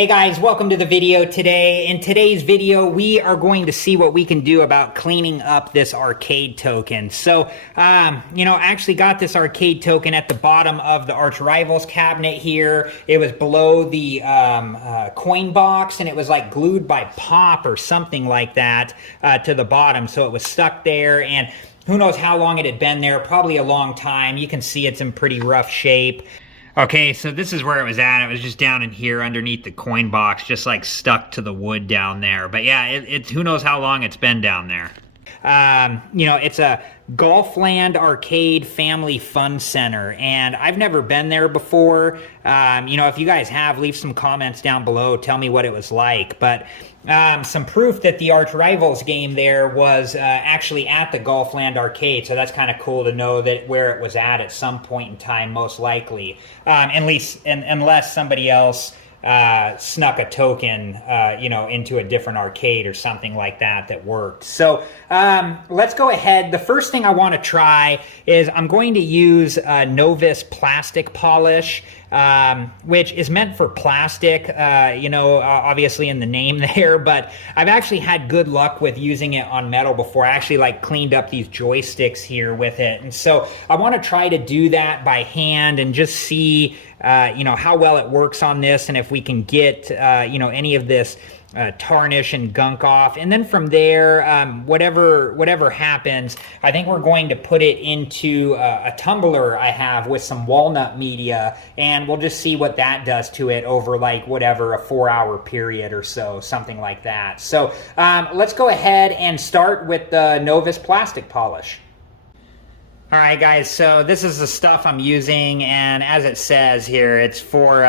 Hey guys, welcome to the video today. In today's video, we are going to see what we can do about cleaning up this arcade token. So, I actually got this arcade token at the bottom of the Arch Rivals cabinet here. It was below the coin box, and it was like glued by pop or something like that to the bottom. So it was stuck there, and who knows how long it had been there, probably a long time. You can see it's in pretty rough shape. Okay, so this is where it was at. It was just down in here underneath the coin box, just like stuck to the wood down there. But yeah, it's who knows how long it's been down there. It's a Golfland arcade family fun center, and I've never been there before. If you guys have, leave some comments down below. Tell me what it was like. But some proof that the Arch Rivals game there was actually at the Golfland arcade, so that's kind of cool to know that where it was at some point in time, most likely, unless somebody else snuck a token, into a different arcade or something like that worked. So let's go ahead. The first thing I want to try is I'm going to use Novus plastic polish, which is meant for plastic, obviously in the name there, but I've actually had good luck with using it on metal before. I actually cleaned up these joysticks here with it. And so I want to try to do that by hand and just see how well it works on this, and if we can get, any of this tarnish and gunk off. And then from there, whatever happens, I think we're going to put it into a tumbler I have with some walnut media, and we'll just see what that does to it over a 4-hour period or so, something like that. So let's go ahead and start with the Novus plastic polish. All right, guys, so this is the stuff I'm using, and as it says here, it's for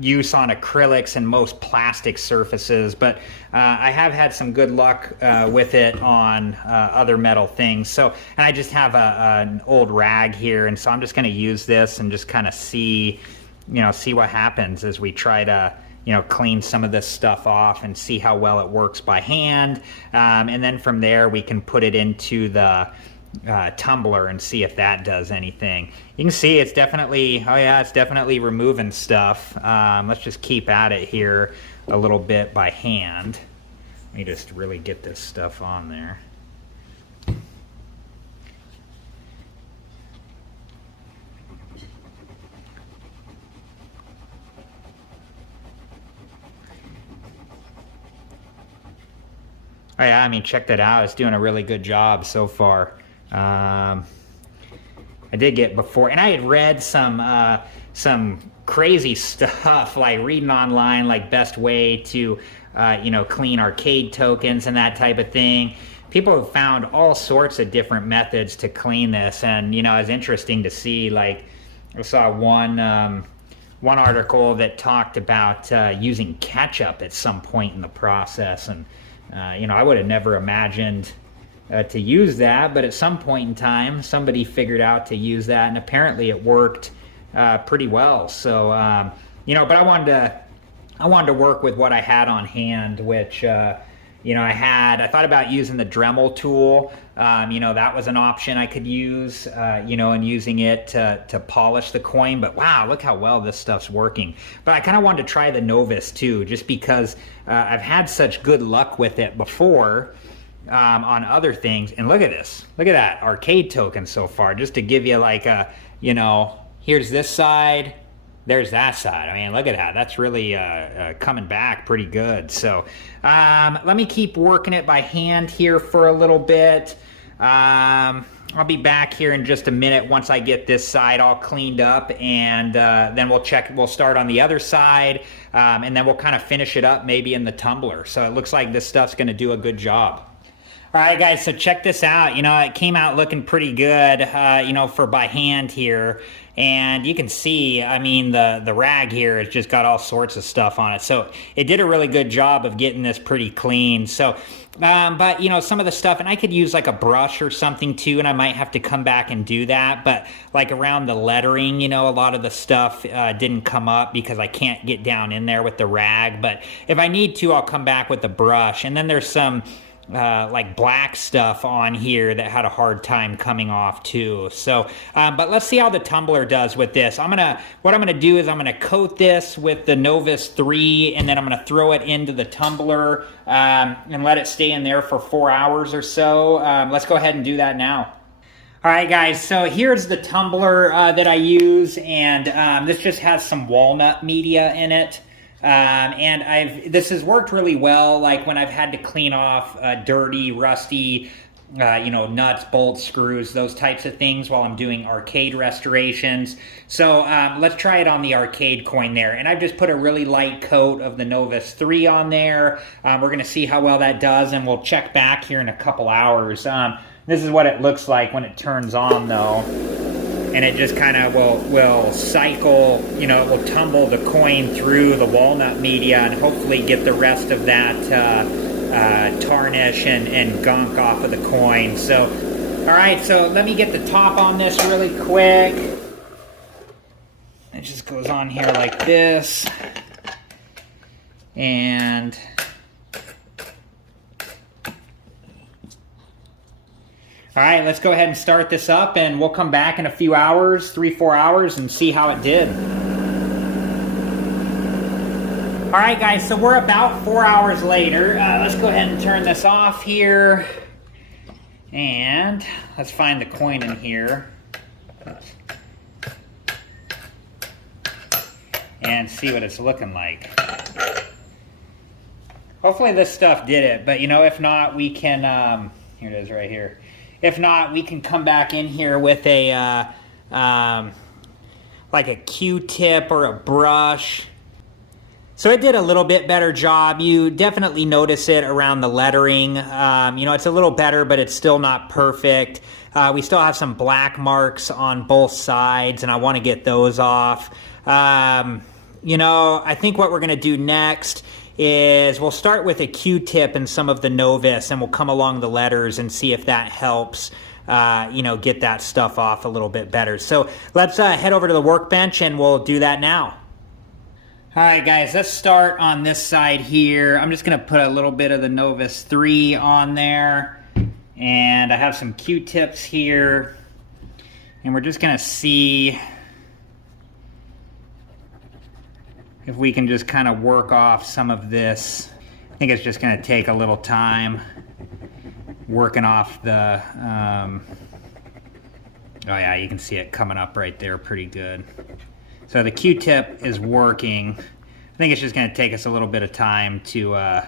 use on acrylics and most plastic surfaces, but I have had some good luck with it on other metal things. So, and I just have an old rag here, and so I'm just going to use this and just kind of see what happens as we try to clean some of this stuff off and see how well it works by hand. And then from there, we can put it into the tumbler and see if that does anything. You can see it's definitely, it's definitely removing stuff. Let's just keep at it here a little bit by hand. Let me just really get this stuff on there. Oh yeah, check that out. It's doing a really good job so far. I did get before, and I had read some crazy stuff, like reading online, like best way to, clean arcade tokens and that type of thing. People have found all sorts of different methods to clean this, and it's interesting to see. Like, I saw one article that talked about using ketchup at some point in the process, and I would have never imagined to use that, but at some point in time somebody figured out to use that, and apparently it worked pretty well. So but I wanted to work with what I had on hand, which I thought about using the Dremel tool. That was an option I could use, and using it to polish the coin. But wow, look how well this stuff's working. But I kind of wanted to try the Novus too, just because I've had such good luck with it before on other things. And look at this. Look at that arcade token so far, just to give you here's this side, there's that side. Look at that. That's really coming back pretty good. So let me keep working it by hand here for a little bit. I'll be back here in just a minute once I get this side all cleaned up, and then we'll start on the other side, and then we'll kind of finish it up maybe in the tumbler. So it looks like this stuff's going to do a good job. All right, guys, so check this out. It came out looking pretty good, for by hand here. And you can see, the rag here has just got all sorts of stuff on it. So it did a really good job of getting this pretty clean. So, but, some of the stuff, and I could use like a brush or something too, and I might have to come back and do that. But like around the lettering, a lot of the stuff didn't come up because I can't get down in there with the rag. But if I need to, I'll come back with the brush. And then there's some like black stuff on here that had a hard time coming off too. So, but let's see how the tumbler does with this. What I'm gonna do is I'm gonna coat this with the Novus 3, and then I'm gonna throw it into the tumbler and let it stay in there for 4 hours or so. Let's go ahead and do that now. All right, guys, so here's the tumbler that I use, and this just has some walnut media in it. And this has worked really well, like when I've had to clean off dirty, rusty, nuts, bolts, screws, those types of things while I'm doing arcade restorations. So let's try it on the arcade coin there. And I've just put a really light coat of the Novus 3 on there. We're going to see how well that does, and we'll check back here in a couple hours. This is what it looks like when it turns on, though. And it just kind of will cycle, it will tumble the coin through the walnut media and hopefully get the rest of that tarnish and gunk off of the coin. So, all right, so let me get the top on this really quick. It just goes on here like this. And all right, let's go ahead and start this up, and we'll come back in a few hours, 3-4 hours, and see how it did. All right, guys, so we're about 4 hours later. Let's go ahead and turn this off here. And let's find the coin in here. And see what it's looking like. Hopefully this stuff did it, but if not, we can, here it is right here. If not, we can come back in here with a, like a Q-tip or a brush. So it did a little bit better job. You definitely notice it around the lettering. It's a little better, but it's still not perfect. We still have some black marks on both sides, and I want to get those off. I think what we're going to do next is we'll start with a Q-tip and some of the Novus, and we'll come along the letters and see if that helps, get that stuff off a little bit better. So let's head over to the workbench, and we'll do that now. All right, guys, let's start on this side here. I'm just going to put a little bit of the Novus 3 on there, and I have some Q-tips here, and we're just going to see if we can just kind of work off some of this. I think it's just going to take a little time working off the, oh yeah, you can see it coming up right there pretty good. So the Q-tip is working. I think it's just going to take us a little bit of time to,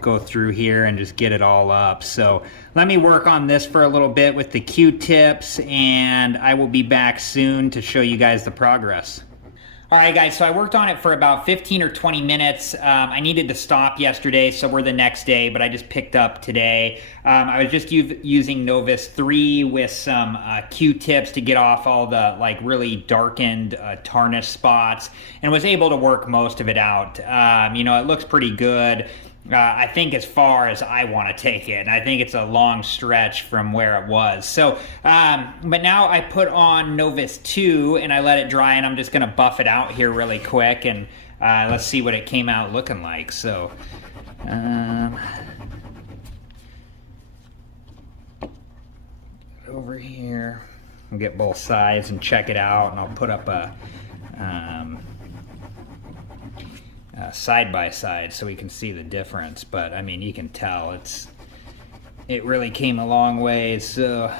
go through here and just get it all up. So let me work on this for a little bit with the Q-tips, and I will be back soon to show you guys the progress. All right, guys, so I worked on it for about 15 or 20 minutes. I needed to stop yesterday, so we're the next day, but I just picked up today. I was just using Novus 3 with some Q-tips to get off all the really darkened tarnish spots, and was able to work most of it out. It looks pretty good. I think as far as I want to take it, and I think it's a long stretch from where it was. So, but now I put on Novus 2 and I let it dry, and I'm just going to buff it out here really quick, and let's see what it came out looking like. So, over here, we'll get both sides and check it out, and I'll put up a side by side so we can see the difference. But I mean, you can tell it really came a long way. So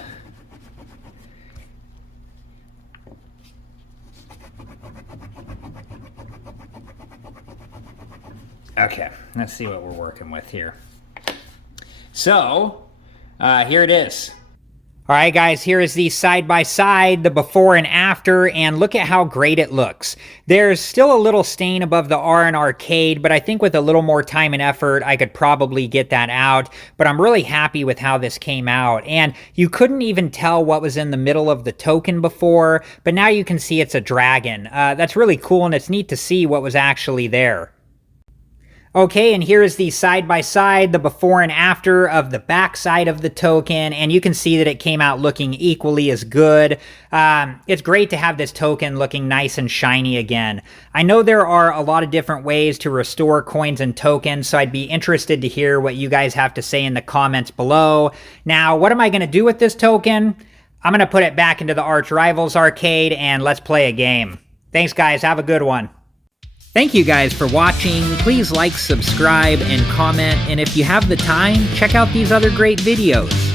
okay, let's see what we're working with here. So here it is. All right, guys, here is the side-by-side, the before and after, and look at how great it looks. There's still a little stain above the R in Arcade, but I think with a little more time and effort, I could probably get that out, but I'm really happy with how this came out. And you couldn't even tell what was in the middle of the token before, but now you can see it's a dragon. That's really cool, and it's neat to see what was actually there. Okay, and here is the side-by-side, the before and after of the back side of the token, and you can see that it came out looking equally as good. It's great to have this token looking nice and shiny again. I know there are a lot of different ways to restore coins and tokens, so I'd be interested to hear what you guys have to say in the comments below. Now, what am I going to do with this token? I'm going to put it back into the Arch Rivals arcade, and let's play a game. Thanks, guys. Have a good one. Thank you guys for watching. Please like, subscribe, and comment. And if you have the time, check out these other great videos.